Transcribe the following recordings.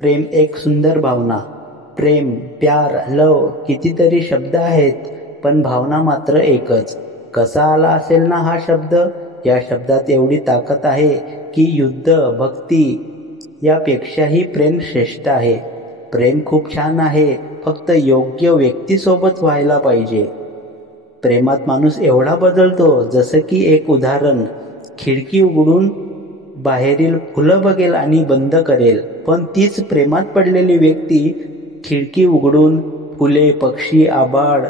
प्रेम एक सुंदर भावना. प्रेम, प्यार, लव कितीतरी शब्द आहेत, पण भावना मात्र एकच. कसा आला असेल ना हा शब्द? या शब्दात एवढी ताकद आहे की युद्ध, भक्ती यापेक्षाही प्रेम श्रेष्ठ आहे. प्रेम खूप छान आहे, फक्त योग्य व्यक्तीसोबत व्हायला पाहिजे. प्रेमात माणूस एवढा बदलतो, जसं की एक उदाहरण. खिडकी उघडून बाहेरील फुलं बघेल आणि बंद करेल, पण तीच प्रेमात पडलेली व्यक्ती खिडकी उघडून फुले, पक्षी, आभाळ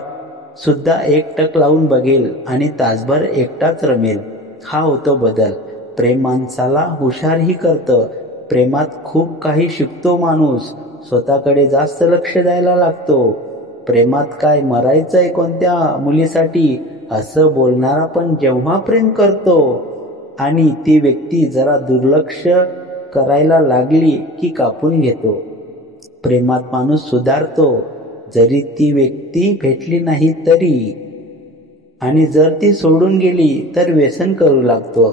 सुद्धा एकटक लावून बघेल आणि तासभर एकटाच रमेल. हा होतो बदल. प्रेम माणसाला हुशारही करतं. प्रेमात खूप काही शिकतो माणूस. स्वतःकडे जास्त लक्ष द्यायला लागतो. प्रेमात काय मरायचंय कोणत्या मुलीसाठी असं बोलणारा पण जेव्हा प्रेम करतो आणि ती व्यक्ती जरा दुर्लक्ष करायला लागली की कापून घेतो. प्रेमात माणूस सुधारतो, जरी ती व्यक्ती भेटली नाही तरी. आणि जर ती सोडून गेली तर व्यसन करू लागतो.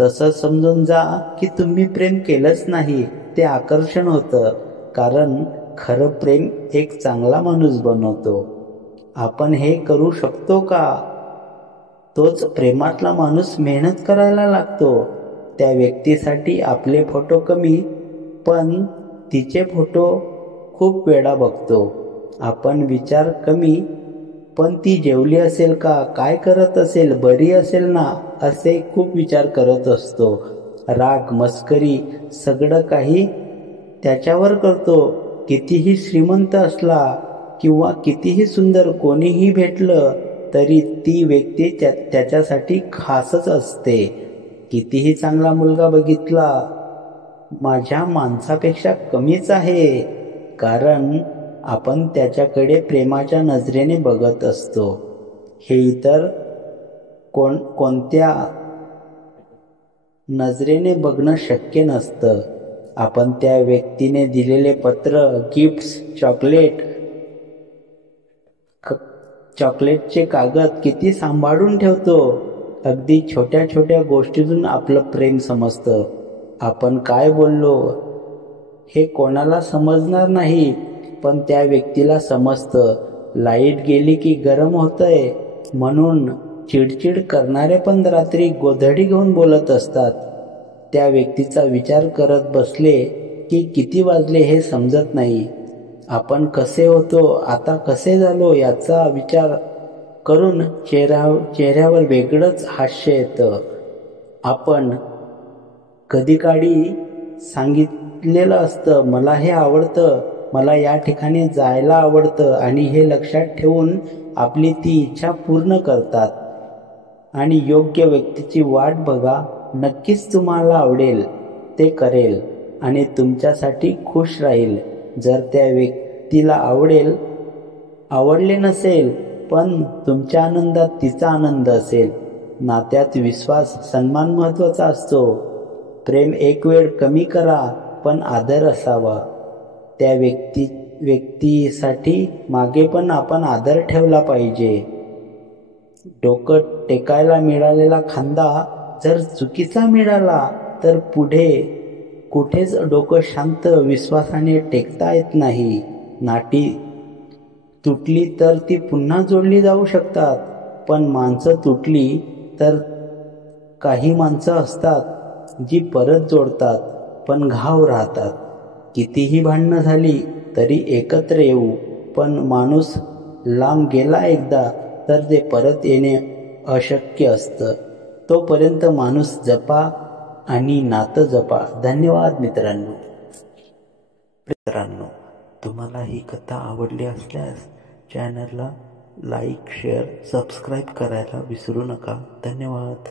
तसं समजून जा की तुम्ही प्रेम केलंच नाही, ते आकर्षण होतं. कारण खरं प्रेम एक चांगला माणूस बनवतो. आपण हे करू शकतो का? तोच प्रेमातला माणूस मेहनत करायला लागतो. त्या व्यक्तीसाठी आपले फोटो कमी, पण तिचे फोटो खूप वेळा बघतो. आपण विचार कमी, पण ती जेवली असेल का, काय करत असेल, बरी असेल ना, असे खूप विचार करत असतो. राग, मस्करी सगळं काही त्याच्यावर करतो. कितीही श्रीमंत असला किंवा कितीही सुंदर कोणीही भेटलं तरी ती व्यक्ती त्याच्यासाठी खासच असते. कितीही चांगला मुलगा बघितला, माझ्या माणसापेक्षा कमीच आहे, कारण आपण त्याच्याकडे प्रेमाच्या नजरेने बघत असतो. हे इतर कोणत्या नजरेने बघणं शक्य नसतं. आपण त्या व्यक्तीने दिलेले पत्र, गिफ्ट्स, चॉकलेटचे कागद किती सांभाळून ठेवतो. अगदी छोट्या छोट्या गोष्टीतून आपलं प्रेम समजतं. आपण काय बोललो हे कोणाला समजणार नाही, पण त्या व्यक्तीला समजतं. लाईट गेली की गरम होतंय म्हणून चिडचिड करणारे पण रात्री गोधडी घेऊन बोलत असतात. त्या व्यक्तीचा विचार करत बसले की किती वाजले हे समजत नाही. आपण कसे होतो, आता कसे झालो याचा विचार करून चेहऱ्यावर वेगळंच हास्य येतं. आपण कधीकाळी सांगितलेलं असतं, मला हे आवडतं, मला या ठिकाणी जायला आवडतं, आणि हे लक्षात ठेवून आपली ती इच्छा पूर्ण करतात. आणि योग्य व्यक्तीची वाट बघा, नक्कीच तुम्हाला आवडेल ते करेल आणि तुमच्यासाठी खुश राहील. जर त्या व्यक्तीला आवडले नसेल, पण तुमच्या आनंदात तिचा आनंद असेल. नात्यात विश्वास, सन्मान महत्त्वाचा असतो. प्रेम एक वेळ कमी करा, पण आदर असावा. त्या व्यक्तीसाठी मागे पण आपण आदर ठेवला पाहिजे. डोकं टेकायला मिळालेला खांदा जर चुकीचा मिळाला तर पुढे कुठेच डोकं शांत विश्वासाने टेकता येत नाही. नाटी तुटली तर ती पुन्हा जोडली जाऊ शकतात, पण माणसं तुटली तर काही माणसं असतात जी परत जोडतात, पण घाव राहतात. कितीही भांडणं झाली तरी एकत्र येऊ, पण माणूस लांब गेला एकदा तर ते परत येणे अशक्य असतं. तोपर्यंत माणूस जपा आणि नातं जपा. धन्यवाद मित्रांनो. तुम्हाला ही कथा आवडली असल्यास चॅनलला लाईक, शेअर, सबस्क्राईब करायला विसरू नका. धन्यवाद.